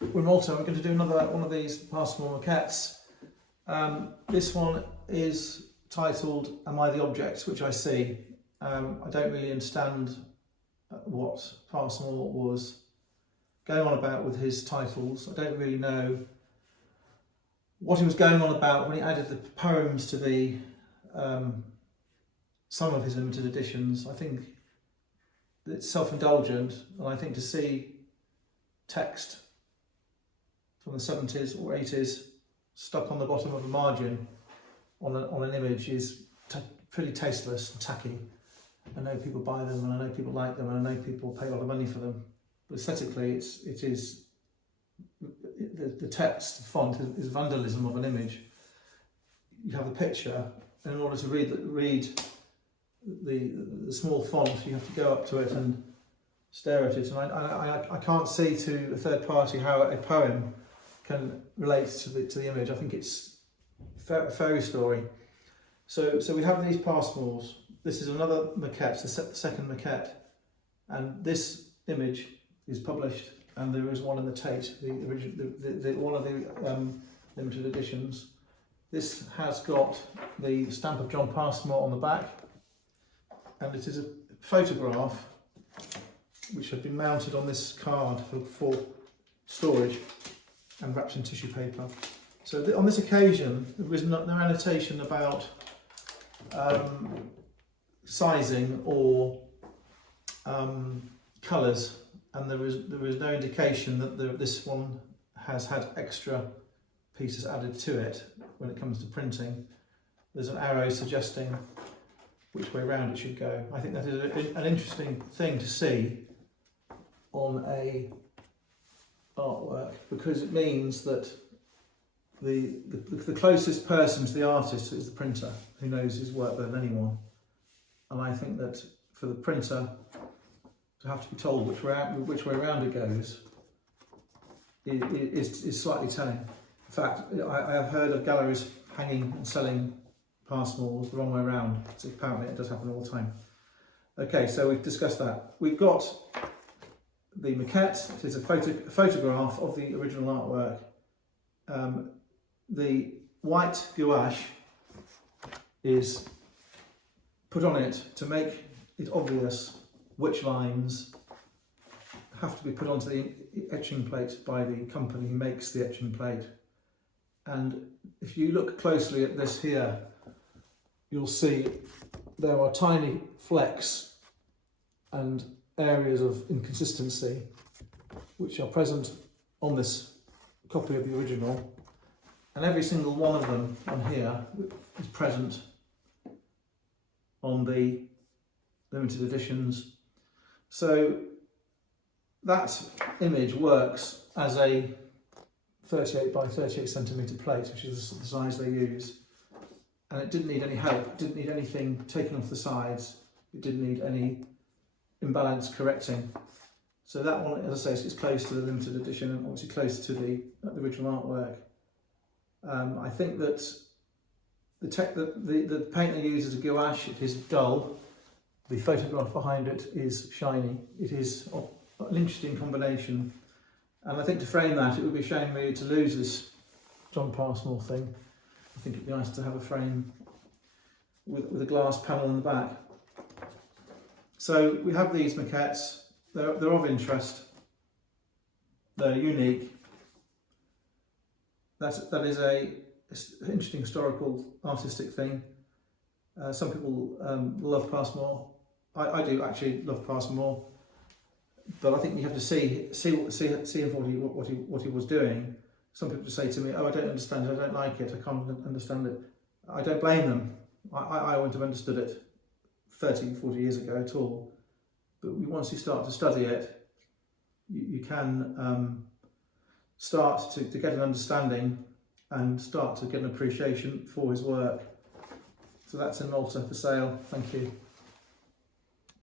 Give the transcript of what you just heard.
we're in Malta. We're going to do another one of these Pasmore maquettes. This one is titled "Am I the Object Which I See?" I don't really understand what Pasmore was going on about with his titles. I don't really know what he was going on about when he added the poems to the some of his limited editions. I think it's self-indulgent, and I think to see text from the 70s or 80s stuck on the bottom of a margin on an image is pretty tasteless and tacky. I know people buy them, and I know people like them, and I know people pay a lot of money for them. But aesthetically, the text, the font is vandalism of an image. You have a picture, and in order to read the small font, you have to go up to it and stare at it. And I can't see to a third party how a poem can relate to the image. I think it's a fairy story. So we have these Pasmores. This is another maquette, the second maquette, and this image is published, and there is one in the Tate, the one of the limited editions. This has got the stamp of John Pasmore on the back, and it is a photograph which had been mounted on this card for storage and wrapped in tissue paper. So on this occasion, there was no annotation about sizing or colours, and there is no indication that this one has had extra pieces added to it when it comes to printing. There's an arrow suggesting which way round it should go. I think that is an interesting thing to see on a artwork, because it means that the closest person to the artist is the printer, who knows his work better than anyone. And I think that for the printer to have to be told which way around it goes is slightly telling. In fact, I have heard of galleries hanging and selling Pasmores the wrong way around. So apparently it does happen all the time. Okay, so we've discussed that. We've got the maquette. It is a photograph of the original artwork. The white gouache is put on it to make it obvious which lines have to be put onto the etching plate by the company who makes the etching plate. And if you look closely at this here, you'll see there are tiny flecks and areas of inconsistency which are present on this copy of the original, and every single one of them on here is present on the limited editions. So that image works as a 38 by 38 centimetre plate, which is the size they use, and it didn't need any help, it didn't need anything taken off the sides, it didn't need any imbalance correcting. So that one, as I say, is close to the limited edition and obviously close to the original artwork. I think that the paint they use is a gouache. It is dull. The photograph behind it is shiny. It is an interesting combination, and I think to frame that, it would be a shame really to lose this John Pasmore thing. I think it'd be nice to have a frame with a glass panel in the back. So we have these maquettes. They're of interest. They're unique. That is an interesting historical artistic thing. Some people love Pasmore. I do actually love Pasmore, but I think you have to see him for what he was doing. Some people say to me, "Oh, I don't understand it. I don't like it. I can't understand it." I don't blame them. I wouldn't have understood it 30, 40 years ago at all. But once you start to study it, you can start to get an understanding and start to get an appreciation for his work. So that's in Malta for sale. Thank you.